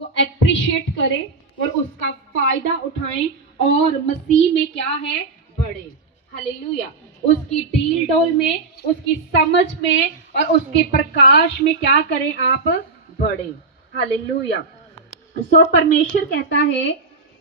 को एप्रिशिएट करें और उसका फायदा उठाएं और मसीह में क्या है, बढ़े। हालेलुया। उसकी डील डोल में, उसकी समझ में और उसके प्रकाश में क्या करें, आप बढ़े। हालेलुया। सो परमेश्वर कहता है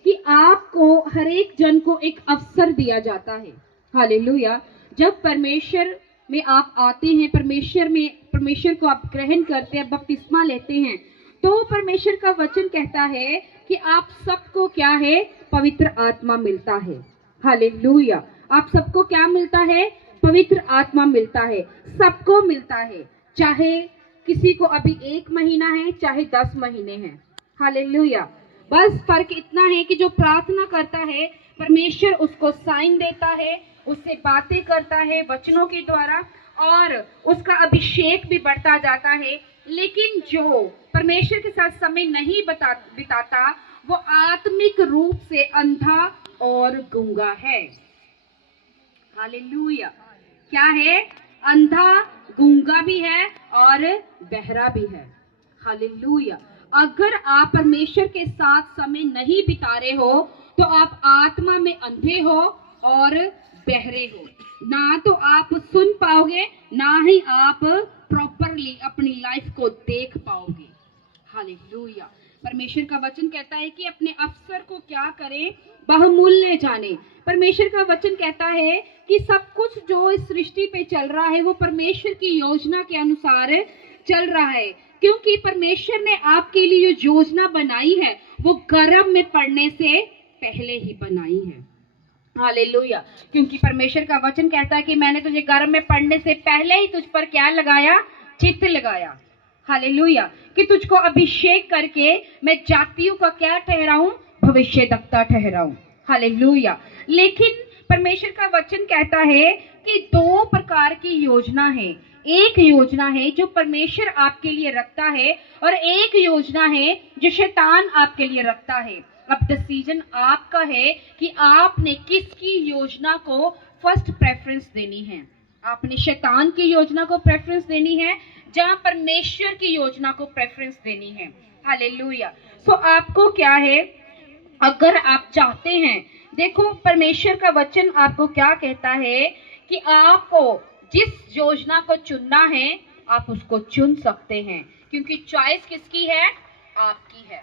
कि आपको हर एक जन को एक अवसर दिया जाता है। हालेलुया। जब परमेश्वर में आप आते हैं, परमेश्वर को आप ग्रहण करते हैं, बपतिस्मा लेते हैं, तो परमेश्वर का वचन कहता है कि आप सबको क्या है, पवित्र आत्मा मिलता है। हालेलुया। आप सबको क्या मिलता है, पवित्र आत्मा मिलता है। सबको मिलता है, चाहे किसी को अभी 1 महीना है, चाहे 10 महीने हैं। हालेलुया। बस फर्क इतना है कि जो प्रार्थना करता है, परमेश्वर उसको साइन देता है, उससे बातें करता है वचनों के द्वारा और उसका अभिषेक भी बढ़ता जाता है। लेकिन जो परमेश्वर के साथ समय नहीं बिताता, वो आत्मिक रूप से अंधा और गूंगा है। हालेलुया। क्या है, अंधा, गूंगा भी है और बहरा भी है। हालेलुया। अगर आप परमेश्वर के साथ समय नहीं बिता रहे हो, तो आप आत्मा में अंधे हो और बहरे हो। ना तो आप सुन पाओगे, ना ही आप प्रॉपरली अपनी लाइफ को देख पाओगे। हालेलुया। परमेश्वर का वचन कहता है कि अपने अवसर को क्या करें, बहुमूल्य जाने। परमेश्वर का वचन कहता है कि सब कुछ जो इस सृष्टि पे चल रहा है, वो परमेश्वर की योजना के अनुसार चल रहा है, क्योंकि परमेश्वर ने आपके लिए जो योजना बनाई है, वो गर्भ में पड़ने से पहले ही बनाई है। हालेलुया। क्योंकि परमेश्वर का वचन कहता है कि मैंने तुझे गर्भ में पड़ने से पहले ही तुझ पर क्या लगाया, चित्त लगाया। हालेलुया। कि तुझको अभिषेक करके मैं जातियों का क्या ठहराऊं, भविष्यद्वक्ता ठहराऊं। हालेलुया। लेकिन परमेश्वर का वचन कहता है कि 2 प्रकार की योजना है। एक योजना है जो परमेश्वर आपके लिए रखता है और एक योजना है जो शैतान आपके लिए रखता है। अब डिसीजन आपका है कि आपने किसकी योजना को फर्स्ट प्रेफरेंस देनी है। आपने शैतान की योजना को प्रेफरेंस देनी है, जहां परमेश्वर की योजना को प्रेफरेंस देनी है। हालेलुया। सो आपको क्या है, अगर आप चाहते हैं, देखो परमेश्वर का वचन आपको क्या कहता है कि आपको जिस योजना को चुनना है, आप उसको चुन सकते हैं, क्योंकि चॉइस किसकी है, आपकी है।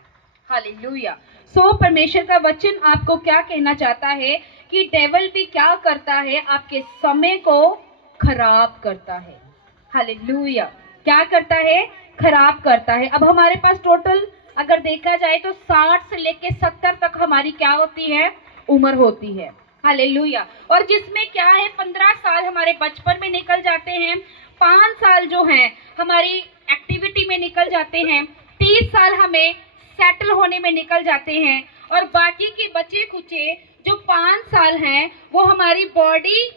हालेलुया। सो परमेश्वर का वचन आपको क्या कहना चाहता है कि डेविल भी क्या करता है, आपके समय को खराब करता है। हालेलुया। क्या करता है, खराब करता है। अब हमारे पास टोटल अगर देखा जाए तो 60 से लेके 70 तक हमारी क्या होती है, उम्र होती है। हालेलुया। और जिसमें क्या है, 15 साल हमारे बचपन में निकल जाते हैं, 5 साल जो हैं हमारी एक्टिविटी में निकल जाते हैं, 30 साल हमें सेटल होने में निकल जाते हैं, और बाकी के बचे खुचे जो 5 साल हैं वो हमारी बॉडी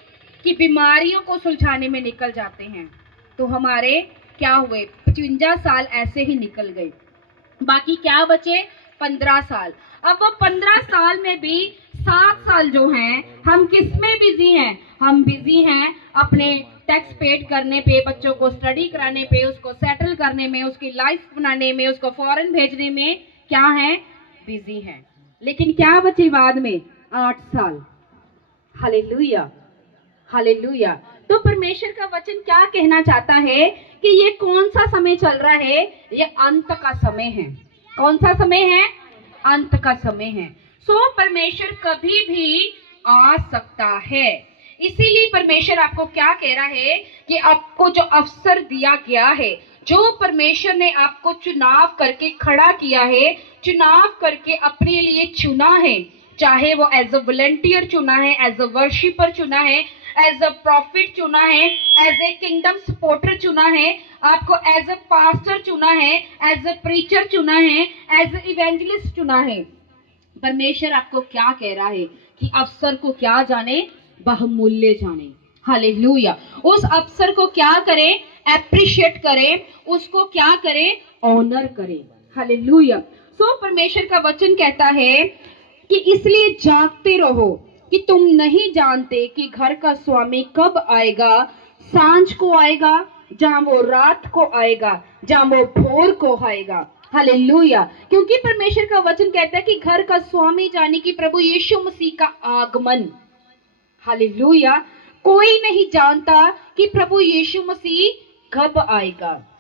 की बीमारियों को सुलझाने में निकल जाते हैं। तो हमारे क्या हुए, 55 साल ऐसे ही निकल गए। बाकी क्या बचे, 15 साल। अब वो 15 साल में भी 7 साल जो हैं हम किस में बिजी हैं, हम बिजी हैं अपने टैक्स पेड करने पे, बच्चों को स्टडी कराने पे, उसको सेटल करने में, उसकी लाइफ बनाने में, उसको फॉरेन भेजने में क्या है, बिजी हैं। लेकिन क्या बचे बाद में, 8 साल। हालेलुया। हालेलुया। तो परमेश्वर का वचन क्या कहना चाहता है कि ये कौन सा समय चल रहा है, ये अंत का समय है। कौन सा समय है, अंत का समय है। सो परमेश्वर कभी भी आ सकता है। इसीलिए परमेश्वर आपको क्या कह रहा है कि आपको जो अवसर दिया गया है, जो परमेश्वर ने आपको चुनाव करके खड़ा किया है, चुनाव करके अपने लिए चुना है, चाहे वो एज अ वॉलंटियर चुना है, एज अ वर्शिपर चुना है, एज अ प्रॉफिट चुना है, एज ए किंगडम सपोर्टर चुना है, आपको एज अ पास्टर चुना है, एज अ प्रीचर चुना है, एज अ इवेंजलिस्ट चुना है। परमेश्वर आपको क्या कह रहा है कि अवसर को क्या जाने, बहुमूल्य जाने। हालेलुया। उस अवसर को क्या करें, एप्रिशिएट करें, उसको क्या करें, ऑनर करें। हालेलुया। सो परमेश्वर का वचन कहता है कि इसलिए जागते रहो कि तुम नहीं जानते कि घर का स्वामी कब आएगा, सांझ को आएगा, जहां वो रात को आएगा, जहां वो भोर को आएगा। हालेलुया। क्योंकि परमेश्वर का वचन कहता है कि घर का स्वामी यानी कि प्रभु यीशु मसीह का आगमन, हालेलुया, कोई नहीं जानता कि प्रभु यीशु मसीह कब आएगा।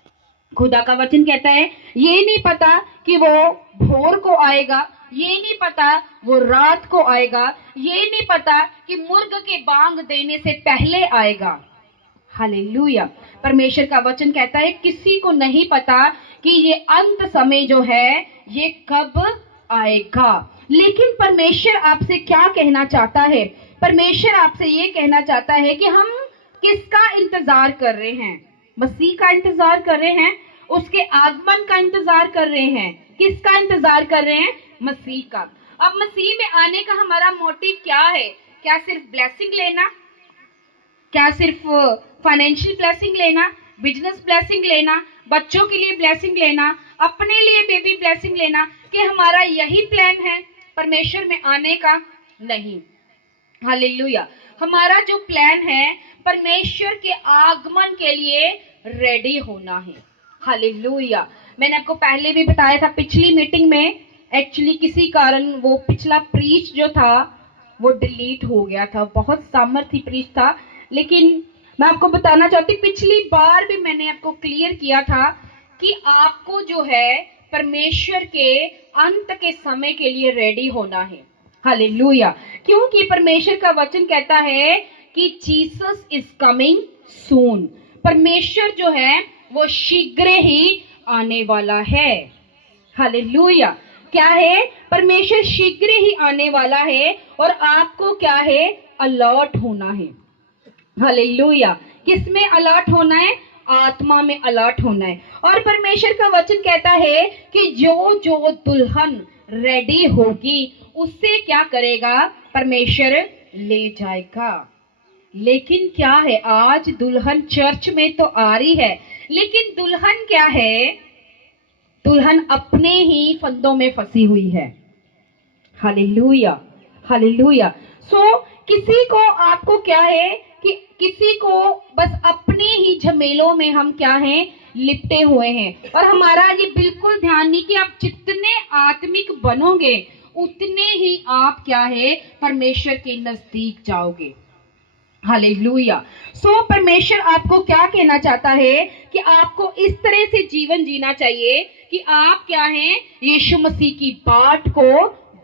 खुदा का वचन कहता है ये नहीं पता कि वो भोर को आएगा, ये नहीं पता वो रात को आएगा, ये नहीं पता कि मुर्ग के बांग देने से पहले आएगा। हालेलुया। परमेश्वर का वचन कहता है किसी को नहीं पता कि ये अंत समय जो है ये कब आएगा। लेकिन परमेश्वर आपसे क्या कहना चाहता है? परमेश्वर आपसे ये कहना चाहता है कि हम किसका इंतजार कर रहे हैं? मसीह का इंतजार कर रहे हैं, उसके आगमन का इंतजार कर रहे हैं। किसका इंतजार कर रहे हैं? मसीह का। अब मसीह में आने का हमारा मोटिव क्या है? क्या सिर्फ ब्लेसिंग लेना? क्या सिर्फ फाइनेंशियल ब्लेसिंग लेना, बिजनेस ब्लेसिंग लेना, बच्चों के लिए ब्लेसिंग लेना, अपने लिए बेबी ब्लेसिंग लेना? कि हमारा यही प्लान है परमेश्वर में आने का? नहीं। हालेलुया। हमारा जो प्लान है परमेश्वर के आगमन के लिए रेडी होना है। हालेलुया। मैंने आपको पहले भी बताया था पिछली मीटिंग में, एक्चुअली किसी कारण वो पिछला प्रीच जो था वो डिलीट हो गया था। बहुत सामर्थी प्रीच था, लेकिन मैं आपको बताना चाहती, पिछली बार भी मैंने आपको क्लियर किया था कि आपको जो है परमेश्वर के अंत के समय के लिए रेडी होना है। हालेलुया। क्योंकि परमेश्वर का वचन कहता है कि जीसस इज कमिंग सून। परमेश्वर जो है वो शीघ्र ही आने वाला है। हालेलुया। क्या है? परमेश्वर शीघ्र ही आने वाला है और आपको क्या है? अलर्ट होना है। हालेलुया। किसमें अलर्ट होना है? आत्मा में अलर्ट होना है। और परमेश्वर का वचन कहता है कि जो जो दुल्हन रेडी होगी उससे क्या करेगा? परमेश्वर ले जाएगा। लेकिन क्या है, आज दुल्हन चर्च में तो आ रही है, लेकिन दुल्हन क्या है? दुल्हन अपने ही फंदों में फंसी हुई है। Hallelujah, hallelujah. सो किसी को, आपको क्या है कि किसी को बस अपने ही झमेलों में हम क्या हैं? लिपटे हुए हैं। और हमारा ये बिल्कुल ध्यान नहीं कि आप जितने आत्मिक बनोगे उतने ही आप क्या है? परमेश्वर के नजदीक जाओगे। हालेलुया। सो परमेश्वर आपको क्या कहना चाहता है कि आपको इस तरह से जीवन जीना चाहिए कि आप क्या हैं? यीशु मसीह की बाट को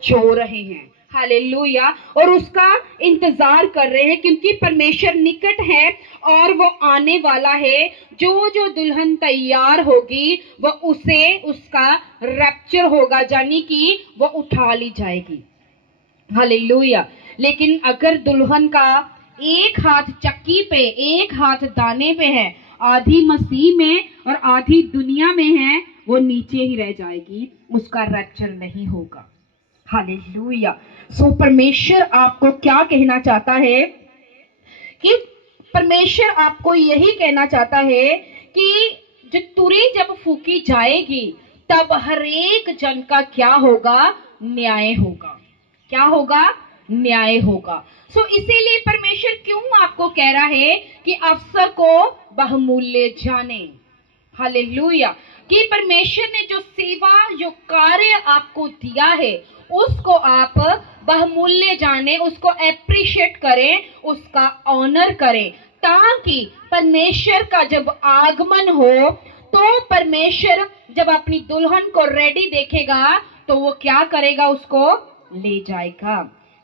जो रहे हैं। हालेलुया। और उसका इंतजार कर रहे हैं, क्योंकि परमेश्वर निकट है और वो आने वाला है। जो जो दुल्हन तैयार होगी वो उसे, उसका रैप्चर होगा, यानी कि वो उठा ली जाएगी। हालेलुया। लेकिन अगर दुल्हन का एक हाथ चक्की पे, एक हाथ दाने पे है, आधी मसीह में और आधी दुनिया में है, वो नीचे ही रह जाएगी, उसका रैप्चर नहीं होगा। हालेलुया। सो परमेश्वर आपको क्या कहना चाहता है कि परमेश्वर आपको यही कहना चाहता है कि जो तुरी जब फूकी जाएगी तब हर एक जन का क्या होगा? न्याय होगा। क्या होगा? न्याय होगा। सो इसीलिए परमेश्वर क्यों आपको कह रहा है कि अवसर को बहुमूल्य जाने। हालेलुया। कि परमेश्वर ने जो सेवा, जो कार्य आपको दिया है उसको आप बहुमूल्य जाने, उसको एप्रिशिएट करें, उसका ऑनर करें, ताकि परमेश्वर का जब आगमन हो तो परमेश्वर जब अपनी दुल्हन को रेडी देखेगा तो वो क्या करेगा? उसको ले जाएगा।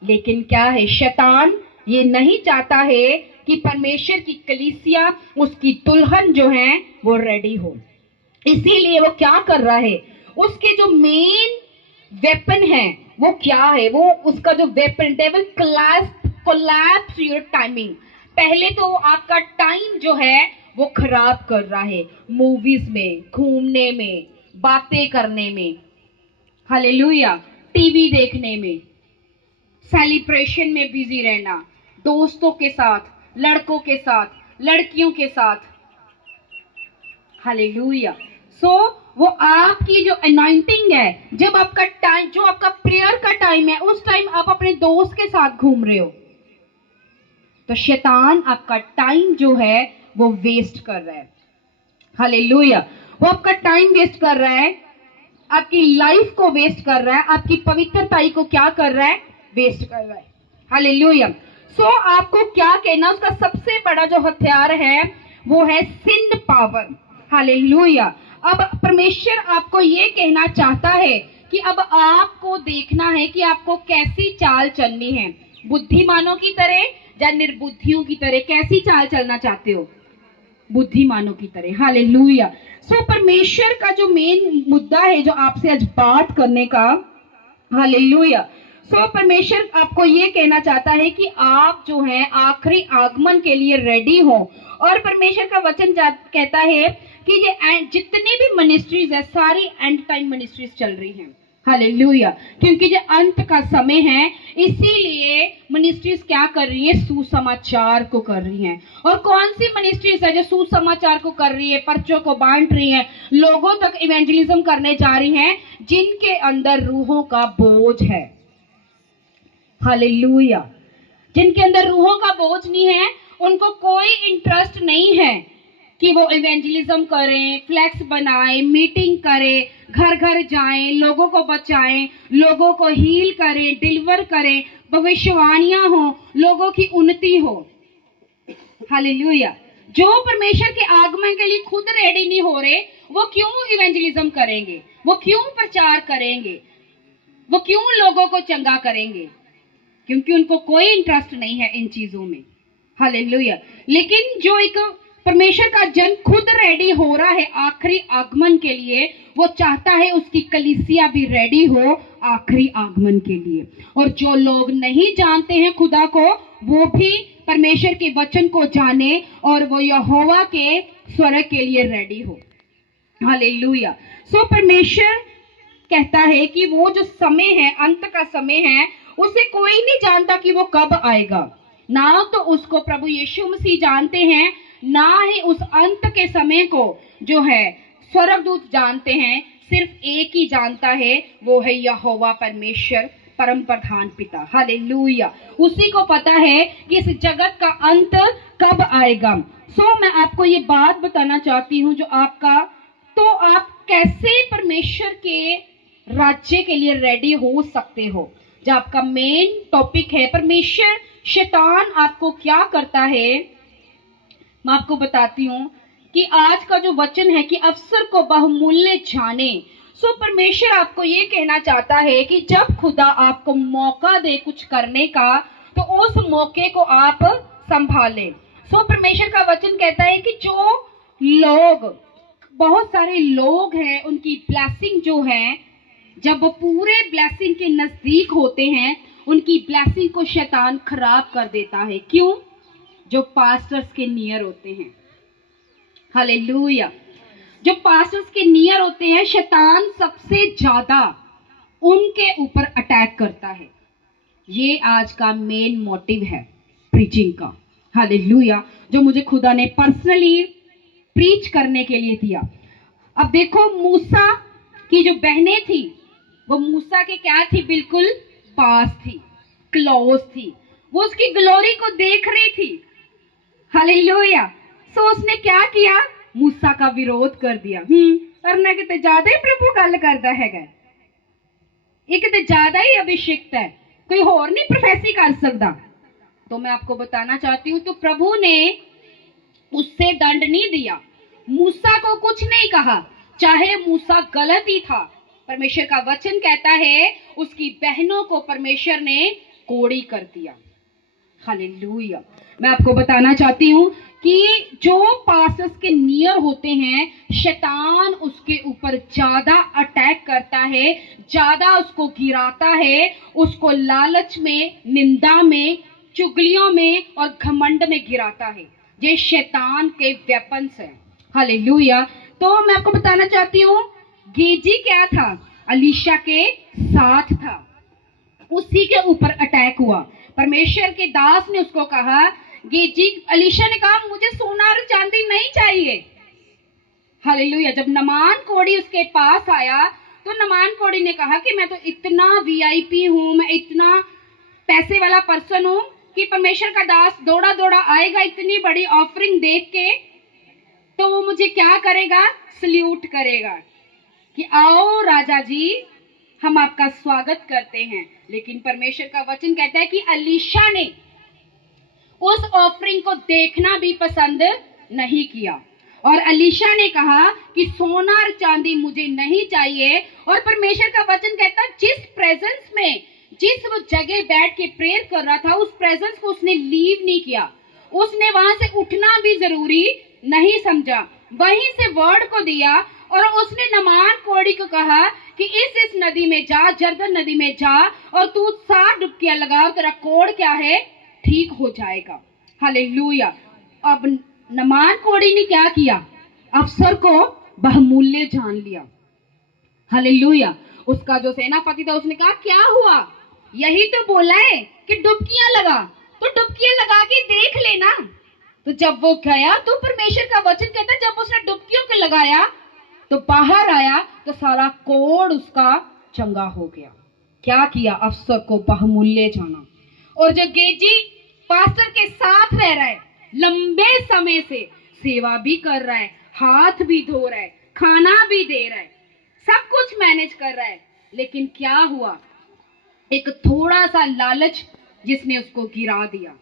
लेकिन क्या है, शैतान ये नहीं चाहता है कि परमेश्वर की कलीसिया, उसकी दुल्हन जो है वो रेडी हो। इसीलिए वो क्या कर रहा है? उसके जो मेन वेपन है वो क्या है? वो उसका जो weapon, devil collapse your timing. पहले तो आपका टाइम जो है वो खराब कर रहा है, मूवीज में, घूमने में, बातें करने में, हालेलुया, टीवी देखने में, सेलिब्रेशन में बिजी रहना, दोस्तों के साथ, लड़कों के साथ, लड़कियों के साथ। हालेलुया। सो वो आपकी जो अनॉइंटिंग है, जब आपका टाइम, जो आपका प्रेयर का टाइम है, उस टाइम आप अपने दोस्त के साथ घूम रहे हो, तो शैतान आपका टाइम जो है वो वेस्ट कर रहा है। हालेलुया। वो आपका टाइम वेस्ट कर रहा है। आपकी लाइफ को वेस्ट कर रहा है, आपकी पवित्रता को क्या कर रहा है, वेस्ट कर रहा है। हालेलुया। सो आपको क्या कहना, उसका सबसे बड़ा जो हथियार है वो है सिन पावर। हालेलुया। अब परमेश्वर आपको ये कहना चाहता है कि अब आपको देखना है कि आपको कैसी चाल चलनी है, बुद्धिमानों की तरह या निर्बुद्धियों की तरह। कैसी चाल चलना चाहते हो? बुद्धिमानों की तरह। हालेलुया। सो परमेश्वर का जो मेन मुद्दा है जो आपसे आज बात करने का, हालेलुया, सो परमेश्वर आपको ये कहना चाहता है कि आप जो है आखिरी आगमन के लिए रेडी हो। और परमेश्वर का वचन कहता है कि ये जितनी भी मिनिस्ट्रीज है सारी एंड टाइम मिनिस्ट्रीज चल रही हैं। हालेलुया। क्योंकि जो अंत का समय है इसीलिए मिनिस्ट्रीज क्या कर रही है, सुसमाचार को कर रही हैं। और कौन सी मिनिस्ट्रीज है जो सुसमाचार को कर रही है, पर्चों को बांट रही हैं, लोगों तक इवेंजलिज्म करने जा रही हैं? जिनके अंदर रूहों का बोझ है। हालेलुया। जिनके अंदर रूहों का बोझ नहीं है, उनको कोई इंटरेस्ट नहीं है कि वो इवेंजलिज्म करें, फ्लैक्स बनाएं, मीटिंग करें, घर घर जाएं, लोगों को बचाएं, लोगों को हील करें, डिलीवर करें, भविष्यवाणियां हो, लोगों की उन्नति हो। हालेलुया। जो परमेश्वर के आगमन के लिए खुद रेडी नहीं हो रहे, वो क्यों इवेंजलिज्म करेंगे, वो क्यों प्रचार करेंगे, वो क्यों लोगों को चंगा करेंगे? क्योंकि उनको कोई इंटरेस्ट नहीं है इन चीजों में। हालेलुया। लेकिन जो एक परमेश्वर का जन खुद रेडी हो रहा है आखिरी आगमन के लिए, वो चाहता है उसकी कलीसिया भी रेडी हो आखिरी आगमन के लिए। और जो लोग नहीं जानते हैं खुदा को, वो भी परमेश्वर के वचन को जाने और वो यहोवा के स्वर के लिए रेडी हो। हालेलुया। सो परमेश्वर कहता है कि वो जो समय है, अंत का समय है, उसे कोई नहीं जानता कि वो कब आएगा। ना तो उसको प्रभु यीशु मसीह जानते हैं, ना ही उस अंत के समय को जो है स्वर्गदूत जानते हैं। सिर्फ एक ही जानता है, वो है यहोवा परमेश्वर, परम प्रधान पिता। हालेलुया। उसी को पता है कि इस जगत का अंत कब आएगा। सो मैं आपको ये बात बताना चाहती हूँ जो आपका, तो आप कैसे परमेश्वर के राज्य के लिए रेडी हो सकते हो। जो आपका मेन टॉपिक है, परमेश्वर शैतान आपको क्या करता है, मैं आपको बताती हूँ कि आज का जो वचन है कि अवसर को बहुमूल्य जाने। सो परमेश्वर आपको ये कहना चाहता है कि जब खुदा आपको मौका दे कुछ करने का, तो उस मौके को आप संभालें। सो परमेश्वर का वचन कहता है कि जो लोग, बहुत सारे लोग हैं, उनकी ब्लेसिंग जो है, जब वो पूरे ब्लेसिंग के नजदीक होते हैं, उनकी ब्लेसिंग को शैतान खराब कर देता है। क्यों? जो पास्टर्स के नियर होते हैं। हालेलुया। जो पास्टर्स के नियर होते हैं, शैतान सबसे ज्यादा उनके ऊपर अटैक करता है। ये आज का मेन मोटिव है प्रीचिंग का। हालेलुया। जो मुझे खुदा ने पर्सनली प्रीच करने के लिए दिया। अब देखो, मूसा की जो बहनें थी, वो मूसा के क्या थी, बिल्कुल पास थी, क्लोज थी। वो उसकी ग्लोरी को देख रही थी। हालेलुया। सो उसने क्या किया, मूसा का विरोध कर दिया। करना कितने ज्यादा ही प्रभु गल करता है, ये कितने ज्यादा ही अभिषिक्त है, कोई और नहीं प्रोफेसी कर सकता। तो मैं आपको बताना चाहती हूँ, तो प्रभु ने उससे दंड नहीं दिया, मूसा को कुछ नहीं कहा, चाहे मूसा गलत ही था। परमेश्वर का वचन कहता है उसकी बहनों को परमेश्वर ने कोड़ी कर दिया। हालेलुया। मैं आपको बताना चाहती हूँ कि जो पास्टर्स के नियर होते हैं, शैतान उसके ऊपर ज्यादा अटैक करता है, ज्यादा उसको गिराता है, उसको लालच में, निंदा में, चुगलियों में और घमंड में गिराता है। ये शैतान के वेपन्स हैं। हालेलुया। तो मैं आपको बताना चाहती हूँ, गेजी क्या था, अलीशा के साथ था, उसी के ऊपर अटैक हुआ। परमेश्वर के दास ने उसको कहा, गेजी, अलीशा ने कहा मुझे सोना और चांदी नहीं चाहिए। हालेलुया। जब नमान कोड़ी उसके पास आया, तो नमान कोड़ी ने कहा कि मैं तो इतना वीआईपी हूं, मैं इतना पैसे वाला पर्सन हूं कि परमेश्वर का दास दौड़ा दौड़ा आएगा इतनी बड़ी ऑफरिंग देख के, तो वो मुझे क्या करेगा, सल्यूट करेगा। कि आओ राजा जी, हम आपका स्वागत करते हैं। लेकिन परमेश्वर का वचन कहता है कि अलीशा ने उस ऑफरिंग को देखना भी पसंद नहीं किया और अलीशा ने कहा कि सोना और चांदी मुझे नहीं चाहिए। और परमेश्वर का वचन कहता है जिस प्रेजेंस में, जिस वो जगह बैठ के प्रेयर कर रहा था, उस प्रेजेंस को उसने लीव नहीं किया, उसने वहां से उठना भी जरूरी नहीं समझा, वहीं से वर्ड को दिया और उसने नमान कोड़ी को कहा कि इस नदी में जा, जर्दन नदी में जा और तू 7 डुबकियां लगा और तेरा कोड़ क्या है, ठीक हो जाएगा। हालेलुया। अब नमान कोड़ी ने क्या किया, अफसर को बहुमूल्य जान लिया। हालेलुया। उसका जो सेनापति था उसने कहा क्या हुआ, यही तो बोला है कि डुबकियां लगा, तो डुबकियां लगा के देख लेना। तो जब वो गया तो परमेश्वर का वचन कहता है जब उसने डुबकियों को लगाया तो बाहर आया तो सारा कोड़ उसका चंगा हो गया। क्या किया, अफसर को बहुमूल्य जाना। और जो गेजी पास्टर के साथ रह रहा है, लंबे समय से सेवा भी कर रहा है, हाथ भी धो रहा है, खाना भी दे रहा है, सब कुछ मैनेज कर रहा है, लेकिन क्या हुआ, एक थोड़ा सा लालच जिसने उसको गिरा दिया।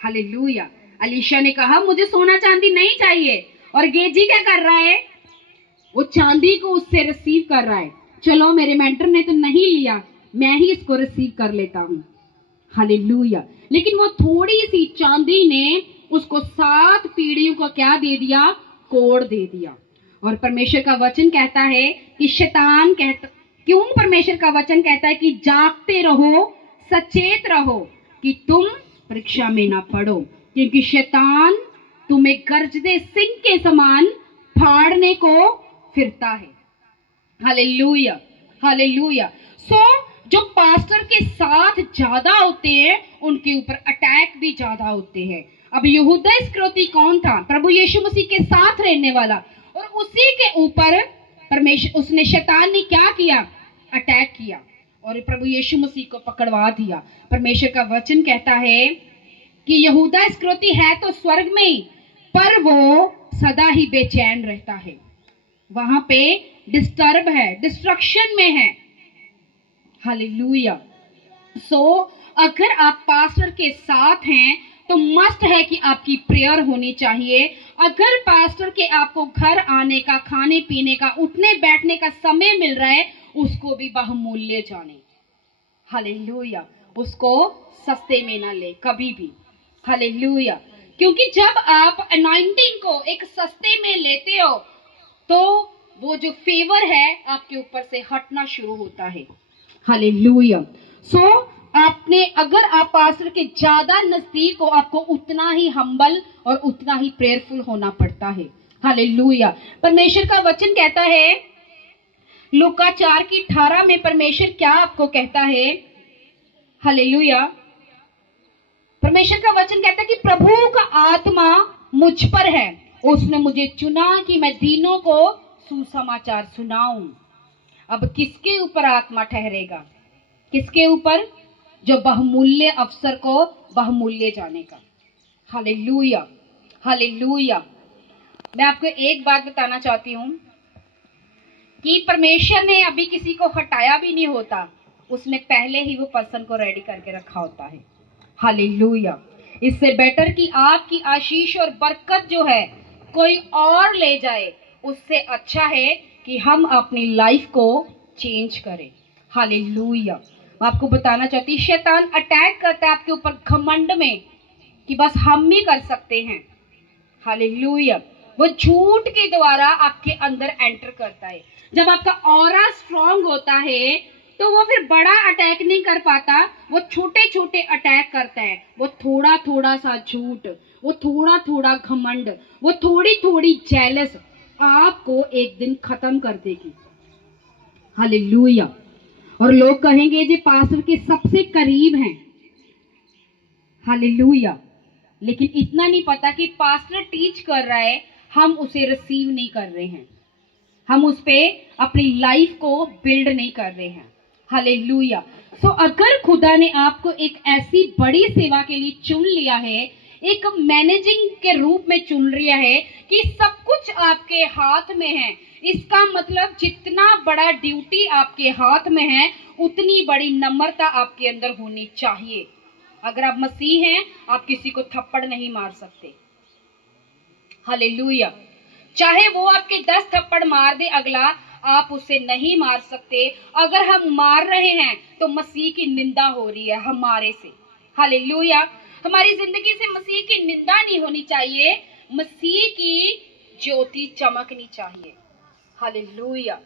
हालेलुया। अलीशा ने कहा मुझे सोना चांदी नहीं चाहिए, और गेजी क्या कर रहा है, वो चांदी को उससे रिसीव कर रहा है। चलो मेरे मेंटर ने तो नहीं लिया, मैं ही इसको रिसीव कर लेता हूं। हालेलुया। लेकिन वो थोड़ी सी चांदी ने उसको 7 पीढ़ियों को क्या दे दिया, कोड़ दे दिया। और परमेश्वर का वचन कहता है कि शैतान कहता, क्यों परमेश्वर का वचन कहता है कि जागते रहो, सचेत रहो कि तुम परीक्षा में ना पड़ो, क्योंकि शैतान तुम्हें गरजते सिंह के समान फाड़ने को फिरता है। Hallelujah, hallelujah. जो पास्टर के साथ ज्यादा होते हैं उनके ऊपर अटैक भी ज्यादा होते हैं। अब यहूदा इस्करियोती कौन था, प्रभु यीशु मसीह के साथ रहने वाला, और उसी के ऊपर परमेश्वर, उसने शैतान ने क्या किया, अटैक किया और प्रभु यीशु मसीह को पकड़वा दिया। परमेश्वर का वचन कहता है कि यहूदा इस्करियोती है तो स्वर्ग में ही, पर वो सदा ही बेचैन रहता है, वहां पे डिस्टर्ब है, डिस्ट्रक्शन में है। हालेलुया। अगर आप पास्टर के साथ हैं तो मस्ट है कि आपकी प्रेयर होनी चाहिए। अगर पास्टर के आपको घर आने का, खाने पीने का, उठने बैठने का समय मिल रहा है, उसको भी बहुमूल्य जाने। हालेलुया। उसको सस्ते में ना ले कभी भी। हालेलुया। क्योंकि जब आप अनॉइंटिंग को एक सस्ते में लेते हो तो वो जो फेवर है आपके ऊपर से हटना शुरू होता है। हालेलुया। आपने, अगर आप पास्टर के ज्यादा नजदीक हो, आपको उतना ही हम्बल और उतना ही प्रेयरफुल होना पड़ता है। हालेलुया। परमेश्वर का वचन कहता है लूका 4:18 में परमेश्वर क्या आपको कहता है। हालेलुया। परमेश्वर का वचन कहता है कि प्रभु का आत्मा मुझ पर है, उसने मुझे चुना कि मैं दीनों को सुसमाचार सुनाऊं। अब किसके ऊपर आत्मा ठहरेगा, किसके ऊपर, जो बहुमूल्य अवसर को बहुमूल्य जाने का। Hallelujah, hallelujah. मैं आपको एक बात बताना चाहती हूं कि परमेश्वर ने अभी किसी को हटाया भी नहीं होता, उसने पहले ही वो पर्सन को रेडी करके रखा होता है। हालेलुया। इससे बेटर कि आपकी आशीष और बरकत जो है कोई और ले जाए, उससे अच्छा है कि हम अपनी लाइफ को चेंज करें। हालेलुया। मैं आपको बताना चाहती हूँ, शैतान अटैक करता है आपके ऊपर घमंड में कि बस हम ही कर सकते हैं। हालेलुया। वो झूठ के द्वारा आपके अंदर एंटर करता है। जब आपका ऑरा स्ट्रांग होता है तो वो फिर बड़ा अटैक नहीं कर पाता, वो छोटे छोटे अटैक करता है। वो थोड़ा थोड़ा सा झूठ, वो थोड़ा थोड़ा घमंड, वो थोड़ी थोड़ी जेलस आपको एक दिन खत्म कर देगी। हालेलुया। और लोग कहेंगे ये पास्टर के सबसे करीब हैं। हालेलुया। लेकिन इतना नहीं पता कि पास्टर टीच कर रहा है, हम उसे रिसीव नहीं कर रहे हैं, हम उस पे अपनी लाइफ को बिल्ड नहीं कर रहे हैं। हालेलुया। अगर खुदा ने आपको एक ऐसी बड़ी सेवा के लिए चुन लिया है, एक मैनेजिंग के रूप में चुन रहा है कि सब कुछ आपके हाथ में है। इसका मतलब जितना बड़ा ड्यूटी आपके हाथ में है उतनी बड़ी नम्रता आपके अंदर होनी चाहिए। अगर आप मसीह हैं, आप किसी को थप्पड़ नहीं मार सकते। हालेलुया। चाहे वो आपके 10 थप्पड़ मार दे अगला, आप उसे नहीं मार सकते। अगर हम मार रहे हैं तो मसीह की निंदा हो रही है हमारे से। हालेलुया। हमारी जिंदगी से मसीह की निंदा नहीं होनी चाहिए, मसीह की ज्योति चमकनी चाहिए। हालेलुया।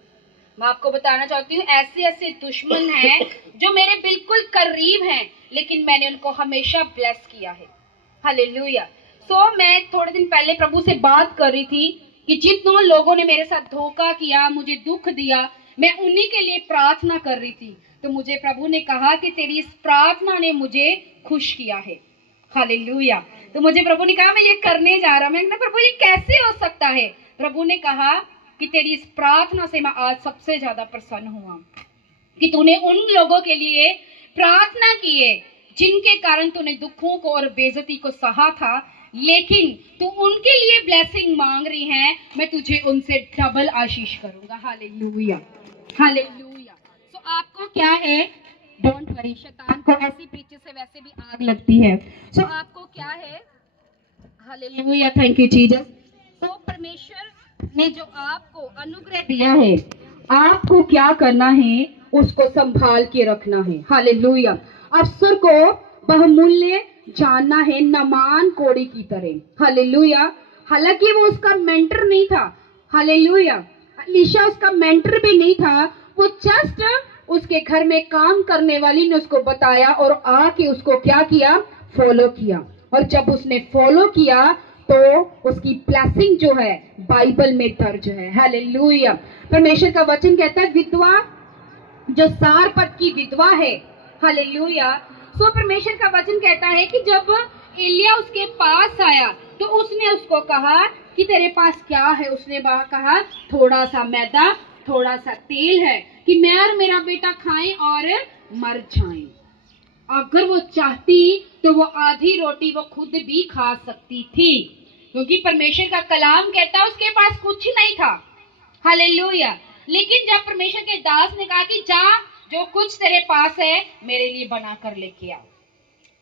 मैं आपको बताना चाहती हूँ, ऐसे ऐसे दुश्मन हैं जो मेरे बिल्कुल करीब हैं, लेकिन मैंने उनको हमेशा ब्लेस किया है। हालेलुया। मैं थोड़े दिन पहले प्रभु से बात कर रही थी कि जितनों लोगों ने मेरे साथ धोखा किया, मुझे दुख दिया, मैं उन्हीं के लिए प्रार्थना कर रही थी। तो मुझे प्रभु ने कहा कि तेरी इस प्रार्थना ने मुझे खुश किया है। हालेलुया। तो मुझे प्रभु ने कहा मैं ये करने जा रहा हूँ। मैं प्रभु ये कैसे हो सकता है? प्रभु ने कहा कि तेरी इस प्रार्थना से मैं आज सबसे ज्यादा प्रसन्न हुआ कि तूने उन लोगों के लिए प्रार्थना की है जिनके कारण तूने दुखों को और बेइज्जती को सहा था, लेकिन तू उनके लिए ब्लेसिंग मांग रही है। मैं तुझे उनसे डबल आशीष करूंगा। हालेलुया। हालेलुया। आपको क्या है? डोंट वरी, शैतान को ऐसी पीछे से वैसे भी आग लगती है। आपको क्या है? हालेलुया। Thank you Jesus. परमेश्वर ने जो आपको अनुग्रह दिया है, आपको क्या करना है? उसको संभाल के रखना है। हालेलुया। अवसर को बहुमूल्य जानना है, नमान कोड़ी की तरह। हालेलुया। हालांकि वो उसका मेंटर नहीं था। हालेलुया। अलीशा उसका मेंटर भी नहीं था, वो जस्ट उसके घर में काम करने वाली ने उसको बताया और आके उसको क्या किया? फॉलो किया। और जब उसने फॉलो किया तो उसकी ब्लेसिंग जो है बाइबल में दर्ज है। हालेलुया। परमेश्वर का वचन कहता है विधवा जो सारपत की विधवा है, हालेलुया। परमेश्वर का वचन कहता है कि जब एलिया उसके पास आया तो उसने उसको कहा कि तेरे पास क्या है? उसने कहा थोड़ा सा मैदा, थोड़ा सा तेल है कि मैं और मेरा बेटा खाएं और मर जाएं। अगर वो चाहती तो वो आधी रोटी वो खुद भी खा सकती थी, क्योंकि परमेश्वर का कलाम कहता है उसके पास कुछ नहीं था। हालेलुया। लेकिन जब परमेश्वर के दास ने कहा कि जा, जो कुछ तेरे पास है मेरे लिए बना कर लेके आ।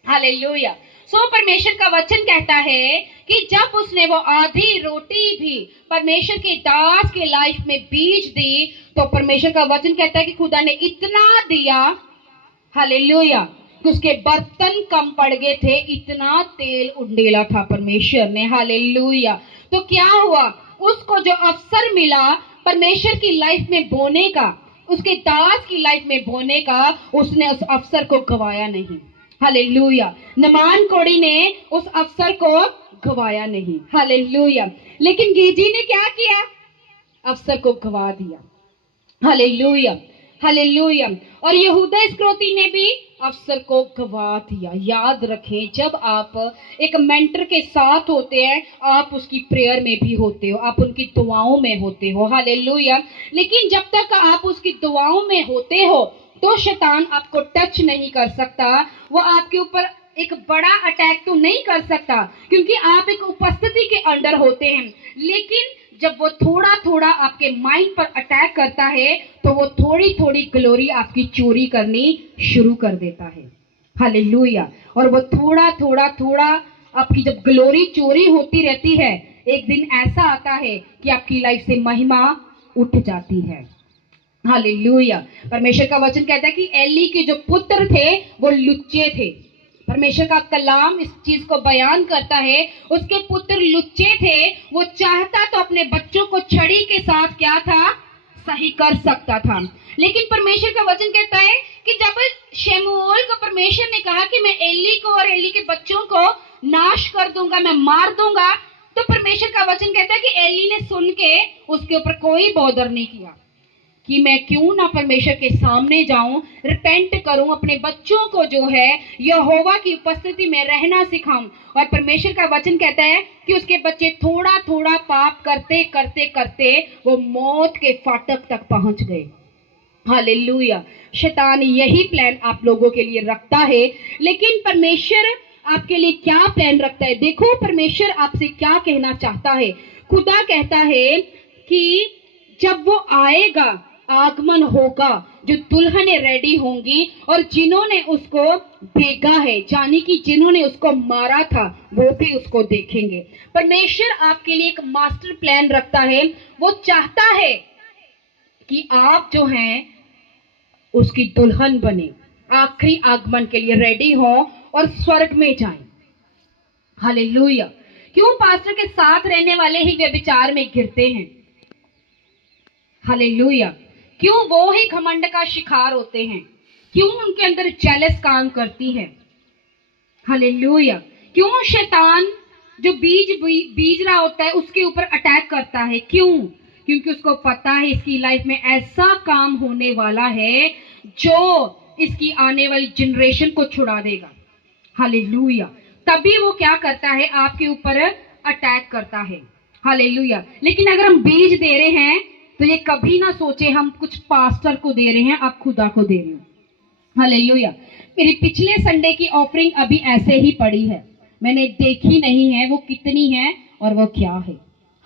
हालेलुया। परमेश्वर का वचन कहता है कि जब उसने वो आधी रोटी भी परमेश्वर के दास के लाइफ में बीज दी, तो परमेश्वर का वचन कहता है कि खुदा ने इतना दिया, हालेलुया, कि उसके बर्तन कम पड़ गए थे, इतना तेल उंडेला था परमेश्वर ने। हालेलुया। तो क्या हुआ? उसको जो अवसर मिला परमेश्वर की लाइफ में बोने का, उसके दास की लाइफ में बोने का, उसने उस अवसर को गवाया नहीं। हालेलुया। नमान कोड़ी ने उस अवसर को गवाया नहीं। हालेलुया। लेकिन गेजी ने क्या किया? अवसर को गवा दिया। हालेलुया। हालेलुया। और यहूदा इस्करियोती ने भी अवसर को गवा दिया। याद रखें, जब आप एक मेंटर के साथ होते हैं, आप उसकी प्रेयर में भी होते हो, आप उनकी दुआओं में होते हो। हालेलुया। लेकिन जब तक आप उसकी दुआओं में होते हो तो शैतान आपको टच नहीं कर सकता, वो आपके ऊपर एक बड़ा अटैक तो नहीं कर सकता, क्योंकि आप एक उपस्थिति के अंडर होते हैं। लेकिन जब वो थोड़ा थोड़ा आपके माइंड पर अटैक करता है तो वो थोड़ी थोड़ी ग्लोरी आपकी चोरी करनी शुरू कर देता है। हालेलुया। और वो थोड़ा थोड़ा आपकी जब ग्लोरी चोरी होती रहती है, एक दिन ऐसा आता है कि आपकी लाइफ से महिमा उठ जाती है। हालेलुया। परमेश्वर का वचन कहता है कि एली के जो पुत्र थे वो लुच्चे थे। परमेश्वर का कलाम इस चीज को बयान करता है, उसके पुत्र लुच्चे थे। वो चाहता तो अपने बच्चों को छड़ी के साथ क्या था? सही कर सकता था। लेकिन परमेश्वर का वचन कहता है कि जब शमूएल को परमेश्वर ने कहा कि मैं एली को और एली के बच्चों को नाश कर दूंगा, मैं मार दूंगा, तो परमेश्वर का वचन कहता है कि एली ने सुन के उसके ऊपर कोई बॉदर नहीं किया कि मैं क्यों ना परमेश्वर के सामने जाऊं, रिपेंट करूं, अपने बच्चों को जो है यहोवा की उपस्थिति में रहना सिखाऊं। और परमेश्वर का वचन कहता है कि उसके बच्चे थोड़ा थोड़ा पाप करते करते करते वो मौत के फाटक तक पहुंच गए। हालेलुया। शैतान यही प्लान आप लोगों के लिए रखता है, लेकिन परमेश्वर आपके लिए क्या प्लान रखता है। देखो परमेश्वर आपसे क्या कहना चाहता है। खुदा कहता है कि जब वो आएगा, आगमन होगा, जो दुल्हनें रेडी होंगी और जिन्होंने उसको भेगा है, यानी कि जिन्होंने उसको मारा था, वो भी उसको देखेंगे। परमेश्वर आपके लिए एक मास्टर प्लान रखता है। वो चाहता है कि आप जो हैं उसकी दुल्हन बने, आखिरी आगमन के लिए रेडी हो और स्वर्ग में जाएं। हालेलुया। क्यों पास्टर के साथ रहने वाले ही व्यभिचार में गिरते हैं? हालेलुया। क्यों वो ही घमंड का शिकार होते हैं? क्यों उनके अंदर जेलस काम करती है? हालेलुया। क्यों शैतान जो बीज रहा होता है उसके ऊपर अटैक करता है? क्यों? क्योंकि उसको पता है इसकी लाइफ में ऐसा काम होने वाला है जो इसकी आने वाली जनरेशन को छुड़ा देगा। हालेलुया। तभी वो क्या करता है? आपके ऊपर अटैक करता है। हालेलुया। लेकिन अगर हम बीज दे रहे हैं तो ये कभी ना सोचे हम कुछ पास्टर को दे रहे हैं, आप खुदा को दे रहे हो। हालेलुया। मेरी पिछले संडे की ऑफरिंग अभी ऐसे ही पड़ी है, मैंने देखी नहीं है वो कितनी है और वो क्या है।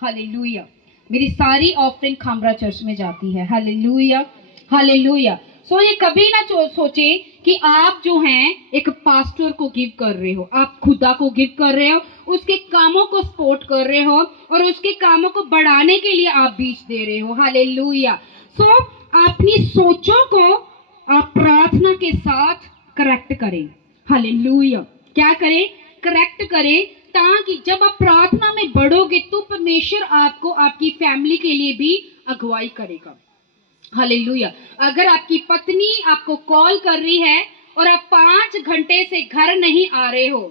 हालेलुया। मेरी सारी ऑफरिंग खामरा चर्च में जाती है। हालेलुया। हालेलुया। सो ये कभी ना सोचे कि आप जो हैं एक पास्टर को गिव कर रहे हो, आप खुदा को गिव कर रहे हो, उसके कामों को सपोर्ट कर रहे हो और उसके कामों को बढ़ाने के लिए आप बीज दे रहे हो। हालेलुया। सो अपनी सोचों को आप प्रार्थना के साथ करेक्ट करें। हालेलुया। क्या करें? करेक्ट करें, ताकि जब आप प्रार्थना में बढ़ोगे तो परमेश्वर आपको आपकी फैमिली के लिए भी अगुवाई करेगा। हालेलुया। अगर आपकी पत्नी आपको कॉल कर रही है और आप 5 घंटे से घर नहीं आ रहे हो,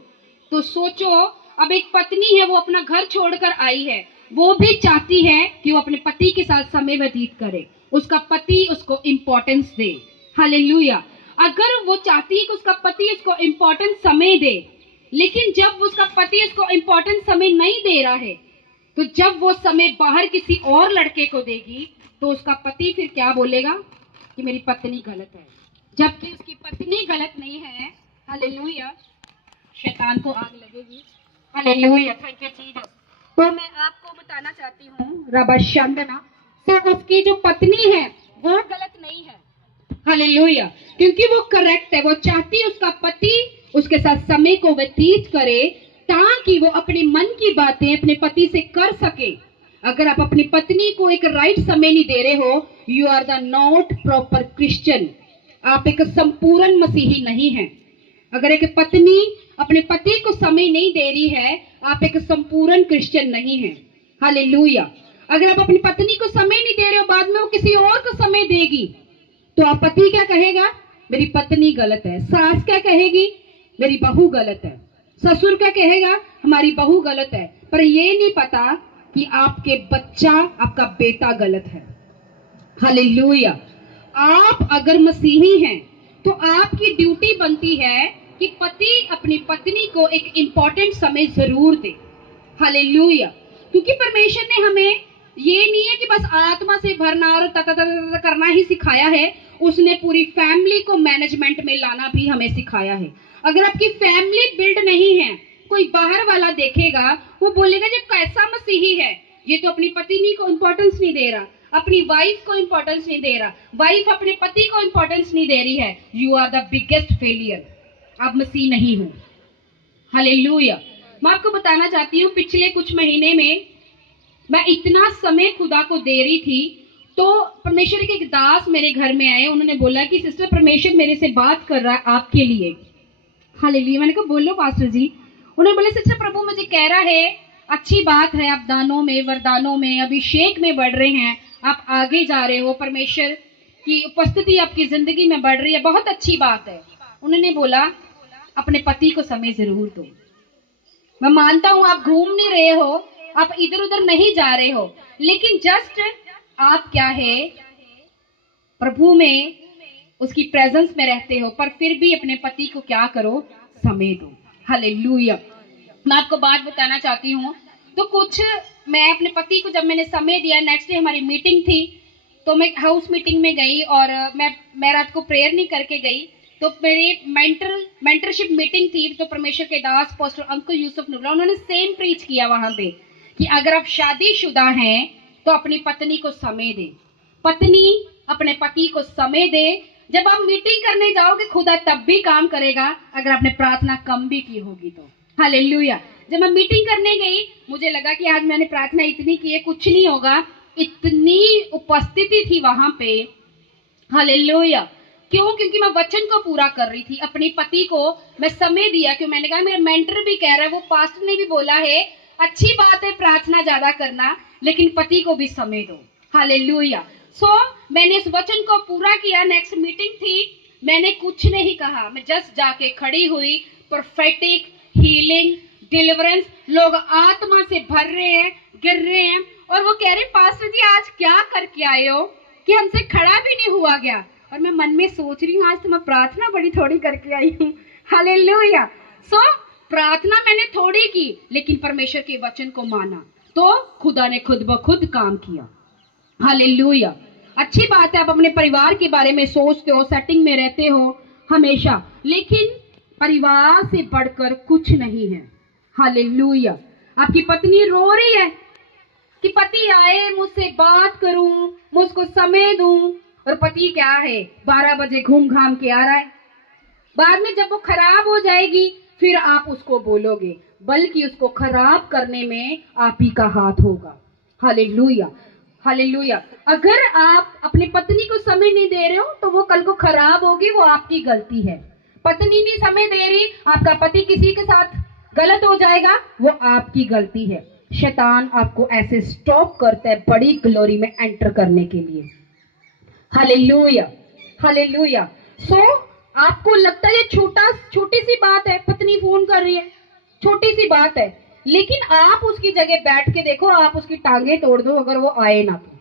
तो सोचो, अब एक पत्नी है वो अपना घर छोड़कर आई है, वो भी चाहती है कि वो अपने पति के साथ समय व्यतीत करे, उसका पति उसको इंपॉर्टेंस दे। हालेलुया। अगर वो चाहती है कि उसका पति उसको इंपॉर्टेंट समय दे, लेकिन जब उसका पति उसको इंपॉर्टेंट समय नहीं दे रहा है, तो जब वो समय बाहर किसी और लड़के को देगी तो उसका पति फिर क्या बोलेगा कि मेरी पत्नी गलत है, जबकि उसकी पत्नी गलत नहीं है। हालेलुया। शैतान को आग लगेगी। हालेलुया। Thank you Jesus. तो मैं आपको बताना चाहती हूँ रबाशंदना, तो उसकी जो पत्नी है वो गलत नहीं है। हालेलुया। क्योंकि वो करेक्ट है, वो चाहती है उसका पति उसके साथ समय को व्यतीत करे ताकि वो अपने मन की बातें अपने पति से कर सके। अगर आप अपनी पत्नी को एक राइट समय नहीं दे रहे हो, you are the not proper Christian, आप एक संपूर्ण मसीही नहीं हैं। अगर एक पत्नी अपने पति को समय नहीं दे रही है, आप एक संपूर्ण क्रिश्चियन नहीं हैं। हालेलुया। अगर आप अपनी पत्नी को समय नहीं दे रहे हो, बाद में वो किसी और को समय देगी, तो आप पति क्या कहेगा? मेरी पत्नी गलत है। सास क्या कहेगी? मेरी बहू गलत है। ससुर क्या कहेगा? हमारी बहू गलत है। पर ये नहीं पता कि आपके बच्चा, आपका बेटा गलत है। हालेलुया। आप अगर मसीही हैं तो आपकी ड्यूटी बनती है कि पति अपनी पत्नी को एक इंपॉर्टेंट समय जरूर दे। हालेलुया। क्योंकि परमेश्वर ने हमें ये नहीं है कि बस आत्मा से भरना और करना ही सिखाया है, उसने पूरी फैमिली को मैनेजमेंट में लाना भी हमें सिखाया है। अगर आपकी फैमिली बिल्ड नहीं है, कोई बाहर वाला देखेगा, वो बोलेगा जो कैसा मसीही है, ये तो अपनी पत्नी को इंपॉर्टेंस नहीं दे रहा, अपनी वाइफ को इंपॉर्टेंस नहीं दे रहा, वाइफ अपने पति को इंपॉर्टेंस नहीं दे रही है। You are the biggest failure, आप मसीह नहीं हो। हालेलुया। मैं आपको बताना चाहती हूँ, पिछले कुछ महीने में मैं इतना समय खुदा को दे रही थी, तो परमेश्वर के एक दास मेरे घर में आए, उन्होंने बोला कि सिस्टर परमेश्वर मेरे से बात कर रहा है आपके लिए। हालेलुया। मैंने कहा बोलो पास्टर जी। उन्होंने बोले सिस्टर प्रभु मुझे कह रहा है अच्छी बात है, आप दानों में, वरदानों में, अभिषेक में बढ़ रहे हैं, आप आगे जा रहे हो, परमेश्वर की उपस्थिति आपकी जिंदगी में बढ़ रही है, बहुत अच्छी बात है। उन्होंने बोला अपने पति को समय जरूर दो। मैं मानता हूं आप घूम नहीं रहे हो, आप इधर उधर नहीं जा रहे हो, लेकिन जस्ट आप क्या है प्रभु में, उसकी प्रेजेंस में रहते हो, पर फिर भी अपने पति को क्या करो? समय दो। हालेलुया। मैं आपको बात बताना चाहती हूँ, तो कुछ मैं अपने पति को जब मैंने समय दिया, नेक्स्ट डे हमारी मीटिंग थी, तो मैं हाउस मीटिंग में गई और मैं रात को प्रेयर नहीं करके गई, तो मेरी मेंटरशिप मीटिंग थी, तो परमेश्वर के दास पास्टर अंकुल यूसुफ नुबला, उन्होंने सेम प्रीच किया वहां पे कि अगर आप शादीशुदा हैं तो अपनी पत्नी को समय दे, पत्नी अपने पति को समय दे। जब आप मीटिंग करने जाओगे खुदा तब भी काम करेगा अगर आपने प्रार्थना कम भी की होगी तो। हालेलुया। जब मैं मीटिंग करने गई मुझे लगा कि आज मैंने प्रार्थना इतनी की है, कुछ नहीं होगा, इतनी उपस्थिति थी वहां पे। हालेलुया। क्यों? क्योंकि मैं वचन को पूरा कर रही थी, अपने पति को मैं समय दिया। क्यों? मैंने कहा, मेरा मेंटर भी कह रहा है, वो पास्टर ने भी बोला है अच्छी बात है प्रार्थना ज्यादा करना, लेकिन पति को भी समय दो। हालेलुया। सो मैंने इस वचन को पूरा किया। नेक्स्ट मीटिंग थी, मैंने कुछ नहीं कहा, मैं जस्ट जाके खड़ी हुई। प्रोफेटिक हीलिंग डिलीवरेंस, लोग आत्मा से भर रहे हैं, गिर रहे हैं, और वो कह रहे पास्टर जी आज क्या करके आए हो कि हमसे खड़ा भी नहीं हुआ गया। और मैं मन में सोच रही हूँ आज तो मैं प्रार्थना बड़ी थोड़ी करके आई हूँ। हालेलुया। सो प्रार्थना मैंने थोड़ी की, लेकिन परमेश्वर के वचन को माना तो खुदा ने खुद ब खुद काम किया। हालेलुया। अच्छी बात है आप अपने परिवार के बारे में सोचते हो, सेटिंग में रहते हो हमेशा, लेकिन परिवार से बढ़कर कुछ नहीं है। हालेलुया। आपकी पत्नी रो रही है कि पति आए, मुझसे बात करूं, मुझको समय दूं, और पति क्या है 12 बजे घूम घाम के आ रहा है। बाद में जब वो खराब हो जाएगी फिर आप उसको बोलोगे, बल्कि उसको खराब करने में आप ही का हाथ होगा। हालेलुया। हालेलुया। अगर आप अपनी पत्नी को समय नहीं दे रहे हो तो वो कल को खराब होगी, वो आपकी गलती है। पत्नी नहीं समय दे रही, आपका पति किसी के साथ गलत हो जाएगा, वो आपकी गलती है। शैतान आपको ऐसे स्टॉप करता है बड़ी ग्लोरी में एंटर करने के लिए। हालेलुया। हालेलुया। सो आपको लगता है छोटी सी बात है, पत्नी फोन कर रही है, छोटी सी बात है, लेकिन आप उसकी जगह बैठ के देखो, आप उसकी टांगे तोड़ दो अगर वो आए ना तो।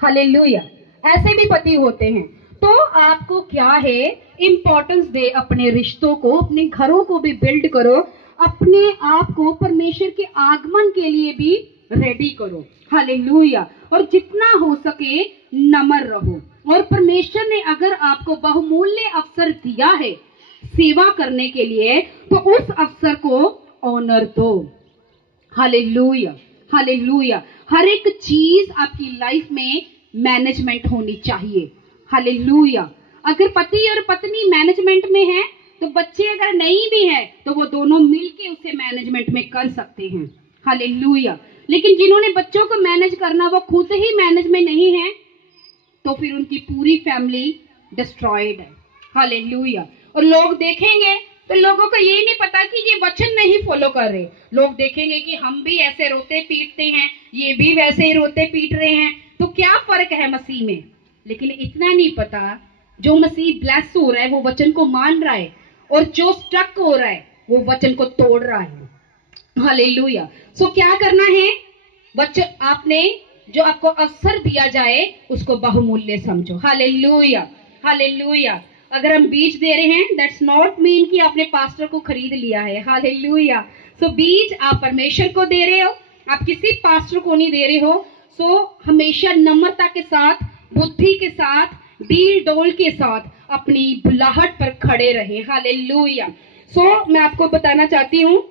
हालेलुया। ऐसे भी पति होते हैं। तो आपको क्या है, इंपॉर्टेंस दे अपने रिश्तों को, अपने घरों को भी बिल्ड करो, अपने आप को परमेश्वर के आगमन के लिए भी रेडी करो। हालेलुया। और जितना हो सके नम्र रहो। और परमेश्वर ने अगर आपको बहुमूल्य अवसर दिया है सेवा करने के लिए तो उस अवसर को ऑनर दो। हालेलुया। हालेलुया। हर एक चीज आपकी लाइफ में मैनेजमेंट होनी चाहिए। हालेलुया। अगर पति और पत्नी मैनेजमेंट में है तो बच्चे अगर नहीं भी है तो वो दोनों मिलके उसे मैनेजमेंट में कर सकते हैं। हालेलुया। लेकिन जिन्होंने बच्चों को मैनेज करना वो खुद ही मैनेज में नहीं है तो फिर उनकी पूरी फैमिली डिस्ट्रॉयड है। हालेलुया। और लोग देखेंगे तो लोगों को यही नहीं पता कि ये वचन नहीं फॉलो कर रहे। लोग देखेंगे कि हम भी ऐसे रोते पीटते हैं, ये भी वैसे ही रोते पीट रहे हैं, तो क्या फर्क है मसीह में। लेकिन इतना नहीं पता जो मसीह ब्लेस हो रहा है वो वचन को मान रहा है, और जो स्ट्रक हो रहा है वो वचन को तोड़ रहा है। हालेलुया। सो क्या करना है, बच्चे आपने जो आपको अवसर दिया जाए उसको बहुमूल्य समझो। हालेलुया। हालेलुया। अगर हम बीज दे रहे हैं दैट्स नॉट मीन कि आपने पास्टर को खरीद लिया है। हालेलुया। सो बीज आप परमेश्वर को दे रहे हो, आप किसी पास्टर को नहीं दे रहे हो। सो हमेशा नम्रता के साथ, बुद्धि के साथ, डील डोल के साथ अपनी बुलाहट पर खड़े रहे। हालेलुया। सो मैं आपको बताना चाहती हूँ,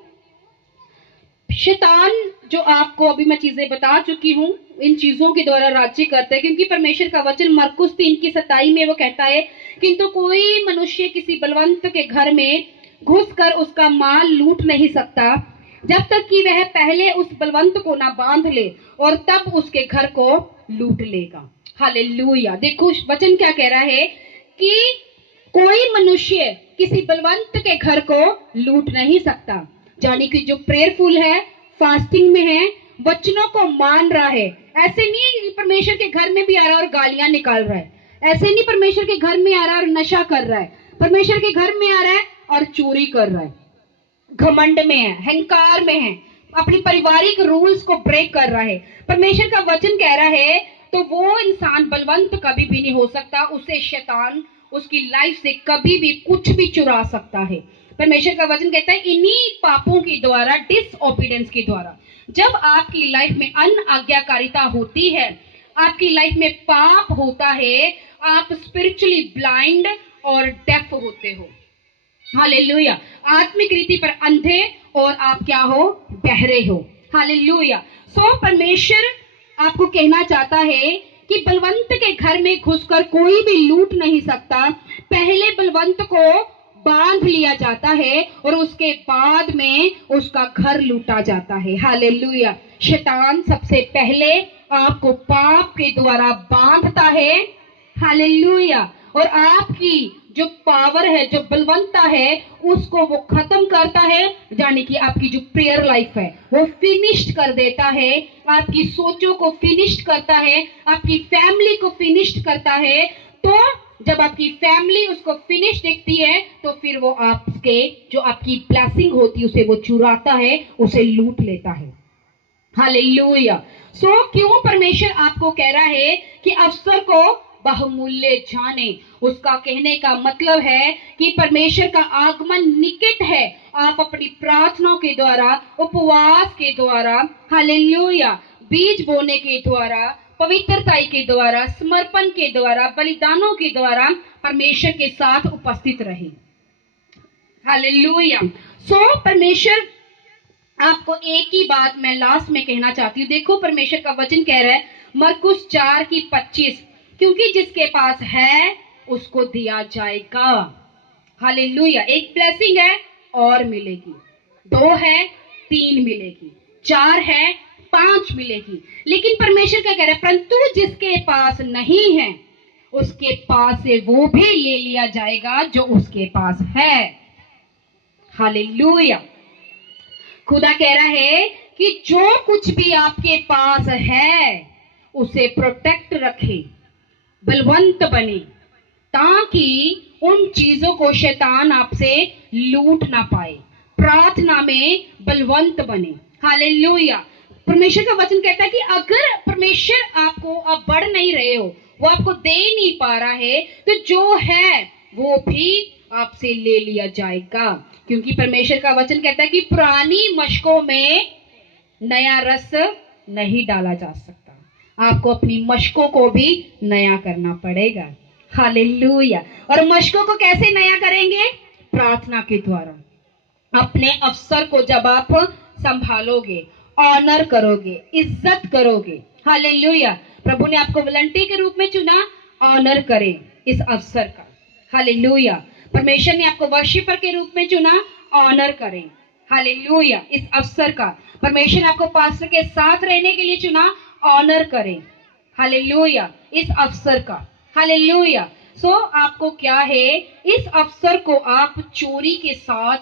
शैतान जो आपको अभी मैं चीजें बता चुकी हूँ इन चीजों के द्वारा राज्य करता है, क्योंकि परमेश्वर का वचन मरकुस 3:27 में वो कहता है, किंतु कोई मनुष्य किसी बलवंत के घर में घुसकर उसका माल लूट नहीं सकता जब तक कि वह पहले उस बलवंत को ना बांध ले, और तब उसके घर को लूट लेगा। हालेलुया। देखो वचन क्या कह रहा है कि कोई मनुष्य किसी बलवंत के घर को लूट नहीं सकता, यानी कि जो प्रेयरफुल है, फास्टिंग में है, वचनों को मान रहा है। ऐसे नहीं परमेश्वर के घर में भी आ रहा है और गालियां निकाल रहा है, ऐसे नहीं परमेश्वर के घर में आ रहा है और नशा कर रहा है, परमेश्वर के घर में आ रहा है और चोरी कर रहा है, घमंड में है, अहंकार में है, अपनी पारिवारिक रूल्स को ब्रेक कर रहा है। परमेश्वर का वचन कह रहा है तो वो इंसान बलवंत कभी भी नहीं हो सकता, उसे शैतान उसकी लाइफ से कभी भी कुछ भी चुरा सकता है। परमेश्वर का वचन कहता है इन्हीं पापों के द्वारा, डिसओबीडियंस के द्वारा, जब आपकी लाइफ में अनआज्ञाकारिता होती है, आपकी लाइफ में पाप होता है, आप स्पिरिचुअली ब्लाइंड और डेफ होते हो। हालेलुया। आत्मिक रीति पर अंधे और आप क्या हो, बहरे हो। हालेलुया। सो परमेश्वर आपको कहना चाहता है कि बलवंत के घर में घुसकर कोई भी लूट नहीं सकता। पहले बलवंत को बांध लिया जाता है और उसके बाद में उसका घर लूटा जाता है। हालेलुया। शैतान सबसे पहले आपको पाप के द्वारा बांधता है। हालेलुया। और आपकी जो पावर है, जो बलवंता है, उसको वो खत्म करता है। यानी कि आपकी जो प्रेयर लाइफ है वो फिनिश्ड कर देता है, आपकी सोचों को फिनिश्ड करता है, आपकी फैमिली को फिनिश्ड करता है। तो जब आपकी फैमिली उसको फिनिश देखती है तो फिर वो आपके जो आपकी ब्लेसिंग होती है उसे वो चुराता है, उसे लूट लेता है। हालेलुया। सो क्यों परमेश्वर आपको कह रहा है कि अवसर को बहुमूल्य जाने? उसका कहने का मतलब है कि परमेश्वर का आगमन निकट है। आप अपनी प्रार्थनाओं के द्वारा, उपवास के द्वारा, हालेलुया, बीज बोने के द्वारा, पवित्रता के द्वारा, समर्पण के द्वारा, बलिदानों के द्वारा परमेश्वर के साथ उपस्थित रहे। हालेलुया। सो परमेश्वर आपको एक ही बात मैं लास्ट में कहना चाहती हूँ। देखो परमेश्वर का वचन कह रहा है मरकुस 4:25, क्योंकि जिसके पास है उसको दिया जाएगा। हालेलुया। एक ब्लेसिंग है और मिलेगी, 2 है 3 मिलेगी, 4 है 5 मिलेगी। लेकिन परमेश्वर क्या कह रहा है, परंतु जिसके पास नहीं है उसके पास से वो भी ले लिया जाएगा जो उसके पास है। हालेलुया। खुदा कह रहा है कि जो कुछ भी आपके पास है उसे प्रोटेक्ट रखे, बलवंत बने, ताकि उन चीजों को शैतान आपसे लूट ना पाए। प्रार्थना में बलवंत बने। हालेलुया। परमेश्वर का वचन कहता है कि अगर परमेश्वर आपको अब बढ़ नहीं रहे हो, वो आपको दे नहीं पा रहा है, तो जो है वो भी आपसे ले लिया जाएगा। क्योंकि परमेश्वर का वचन कहता है कि पुरानी मशकों में नया रस नहीं डाला जा सकता। आपको अपनी मशकों को भी नया करना पड़ेगा। हालेलुया। और मशकों को कैसे नया करेंगे? प्रार्थना के द्वारा। अपने अवसर को जब आप संभालोगे, ऑनर करोगे, इज्जत करोगे। हालेलुया। प्रभु ने आपको वॉलंटियर के रूप में चुना, ऑनर करें इस अवसर का। हालेलुया। परमेश्वर ने आपको वर्शिपर के रूप में चुना, ऑनर करें। हालेलुया। इस अवसर का परमेश्वर ने आपको पास्टर के साथ रहने के लिए चुना, ऑनर करें। हालेलुया। इस अवसर का। हालेलुया। सो आपको क्या है, इस अवसर को आप चोरी के साथ,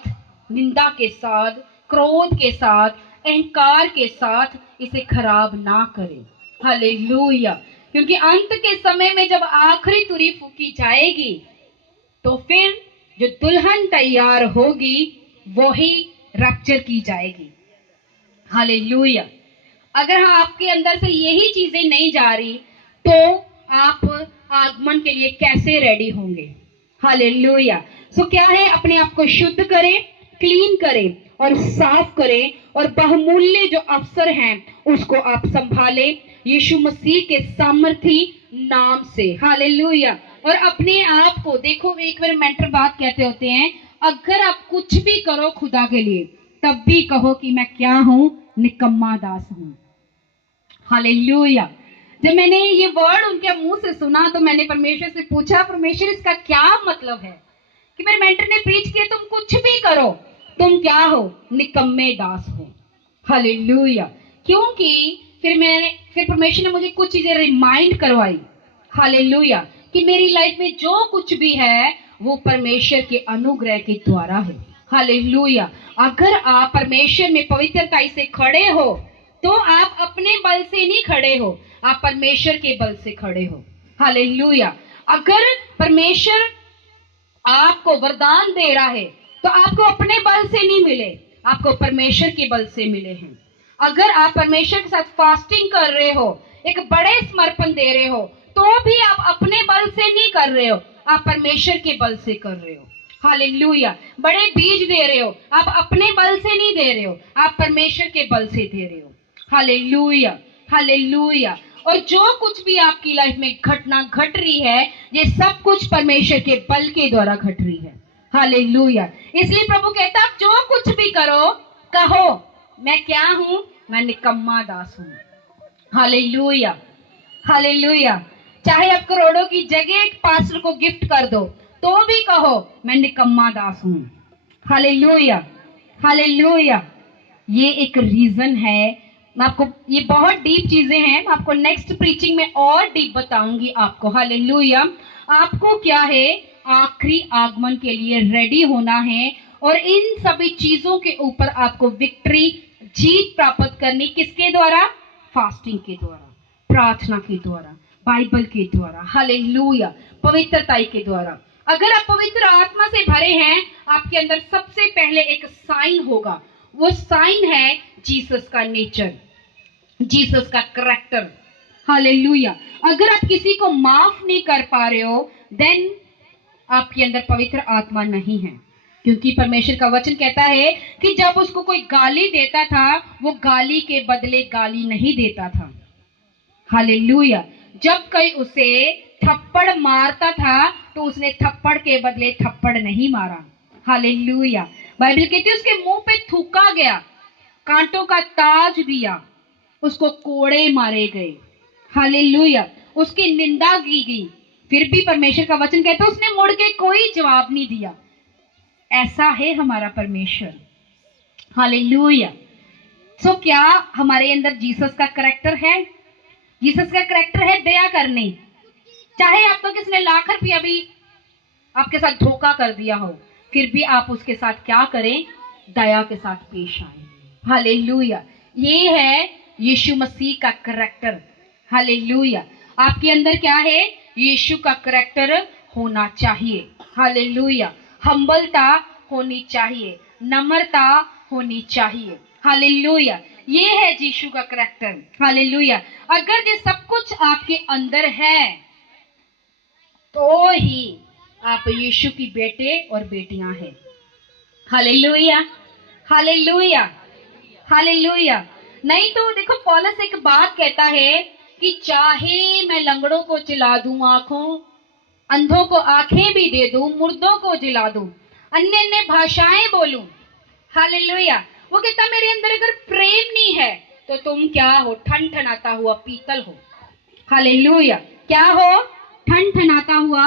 निंदा के साथ, क्रोध के साथ, अहंकार के साथ इसे खराब ना करें। हालेलुया। क्योंकि अंत के समय में जब आखिरी तुरी फूकी जाएगी तो फिर जो दुल्हन तैयार होगी वही रैप्चर की जाएगी। हालेलुया। अगर आपके अंदर से यही चीजें नहीं जा रही तो आप आगमन के लिए कैसे रेडी होंगे? हालेलुया। सो क्या है, अपने आप को शुद्ध करें, क्लीन करें और साफ करें, और बहुमूल्य जो अवसर हैं उसको आप संभालें यीशु मसीह के सामर्थी नाम से। हालेलुया। और अपने आप को देखो, एक बार मेंटर बात कहते होते हैं, अगर आप कुछ भी करो खुदा के लिए तब भी कहो कि मैं क्या हूं, निकम्मा दास हूं। हालेलुया। जब मैंने ये वर्ड उनके मुंह से सुना तो मैंने परमेश्वर से पूछा, परमेश्वर इसका क्या मतलब है? कि मेरे मेंटर ने प्रीच किया तुम कुछ भी करो, तुम क्या हो, निकम्मे दास हो। हालेलुया। क्योंकि फिर परमेश्वर ने मुझे कुछ चीजें रिमाइंड करवाई। हालेलुया। कि मेरी लाइफ में जो कुछ भी है वो परमेश्वर के अनुग्रह के द्वारा है। हालेलुया। अगर आप परमेश्वर में पवित्रता से खड़े हो तो आप अपने बल से नहीं खड़े हो, आप परमेश्वर के बल से खड़े हो। हालेलुया। अगर परमेश्वर आपको वरदान दे रहा है तो आपको अपने बल से नहीं मिले, आपको परमेश्वर के बल से मिले हैं। अगर आप परमेश्वर के साथ फास्टिंग कर रहे हो, एक बड़े समर्पण दे रहे हो, तो भी आप अपने बल से नहीं कर रहे हो, आप परमेश्वर के बल से कर रहे हो। हालेलुया। बड़े बीज दे रहे हो, आप अपने बल से नहीं दे रहे हो, आप परमेश्वर के बल से दे रहे हो। हालेलुया। हालेलुया। और जो कुछ भी आपकी लाइफ में घटना घट रही है, ये सब कुछ परमेश्वर के बल के द्वारा घट रही है। हालेलुया। इसलिए प्रभु कहता है, जो कुछ भी करो कहो मैं क्या हूं, मैं निकम्मा दास हूं। Hallelujah, hallelujah. चाहे आप करोड़ों की जगह एक पास्टर को गिफ्ट कर दो तो भी कहो मैं निकम्मा दास हूं। Hallelujah, hallelujah. ये एक रीजन है। मैं आपको, ये बहुत डीप चीजें हैं, मैं आपको नेक्स्ट प्रीचिंग में और डीप बताऊंगी आपको। हालेलुया। आपको क्या है, आखिरी आगमन के लिए रेडी होना है, और इन सभी चीजों के ऊपर आपको विक्ट्री, जीत प्राप्त करनी किसके द्वारा? फास्टिंग के द्वारा, प्रार्थना के द्वारा, बाइबल के द्वारा। हालेलुया, पवित्रता के द्वारा। अगर आप पवित्र आत्मा से भरे हैं, आपके अंदर सबसे पहले एक साइन होगा। वो साइन है जीसस का नेचर, जीसस का करैक्टर। हालेलुया। अगर आप किसी को माफ नहीं कर पा रहे हो, देन आपके अंदर पवित्र आत्मा नहीं है। क्योंकि परमेश्वर का वचन कहता है कि जब उसको कोई गाली देता था, वो गाली के बदले गाली नहीं देता था। हालेलुया। जब कोई उसे थप्पड़ मारता था, तो उसने थप्पड़ के बदले थप्पड़ नहीं मारा। हालेलुया। बाइबल कहती है उसके मुंह पे थूका गया, कांटों का ताज दिया, उसको कोड़े मारे गए। हालेलुया। उसकी निंदा की गई, फिर भी परमेश्वर का वचन कहता है उसने मुड़ के कोई जवाब नहीं दिया। ऐसा है हमारा परमेश्वर। हालेलुया। सो क्या हमारे अंदर जीसस का करैक्टर है? जीसस का करैक्टर है दया करने। चाहे आपको किसने लाख रुपया भी आपके साथ धोखा कर दिया हो, फिर भी आप उसके साथ क्या करें? दया के साथ पेश आए। हालेलुया। ये है यीशु मसीह का करैक्टर। हालेलुया। आपके अंदर क्या है? यीशु का करैक्टर होना चाहिए। हालेलुया। हम्बलता होनी चाहिए, नम्रता होनी चाहिए। हालेलुया। ये है यीशु का करैक्टर। हालेलुया। अगर ये सब कुछ आपके अंदर है, तो ही आप यीशु की बेटे और बेटियां हैं। Hallelujah, hallelujah, hallelujah. नहीं तो देखो, पौलुस एक बात कहता है कि चाहे मैं लंगड़ों को चिल्ला दूं आंखों, अंधों को आंखें भी दे दूं, मुर्दों को जिला दूं, अन्य अन्य भाषाएं बोलूं। हालेलुया। वो कहता मेरे अंदर अगर प्रेम नहीं है तो तुम क्या हो? ठनठनाता हुआ पीतल हो। हालेलुया। क्या हो? ठनठनाता हुआ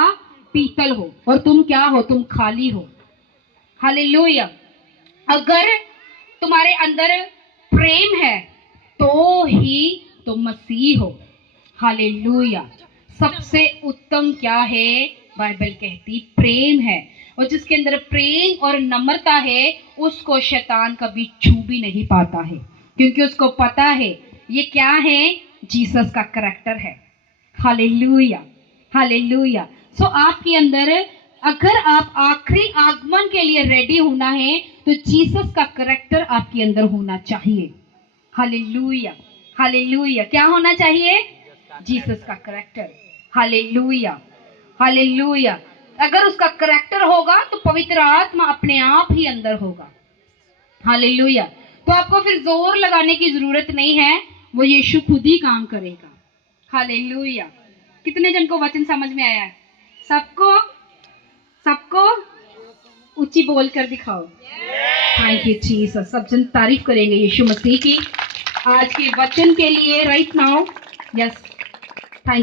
पीतल हो। और तुम क्या हो? तुम खाली हो। हालेलुया। अगर तुम्हारे अंदर प्रेम है तो ही तुम मसीह हो। हालेलुया। सबसे उत्तम क्या है? बाइबल कहती प्रेम है, और जिसके अंदर प्रेम और नम्रता है उसको शैतान कभी छू भी नहीं पाता है, क्योंकि उसको पता है ये क्या है? जीसस का करैक्टर है। Hallelujah, hallelujah. सो आपके अंदर, अगर आप आखिरी आगमन के लिए रेडी होना है, तो जीसस का करैक्टर आपके अंदर होना चाहिए। Hallelujah, hallelujah. क्या होना चाहिए? जीसस का करैक्टर। Hallelujah, hallelujah. अगर उसका करैक्टर होगा तो पवित्र आत्मा अपने आप ही अंदर होगा। हालेलुया। तो आपको फिर जोर लगाने की जरूरत नहीं है, वो यीशु खुद ही काम करेगा। हालेलुया। कितने जन को वचन समझ में आया है? सबको? सबको ऊंची बोल कर दिखाओ। Thank you Jesus. सब जन तारीफ करेंगे यीशु मसीह की आज के वचन के लिए। Right now, yes.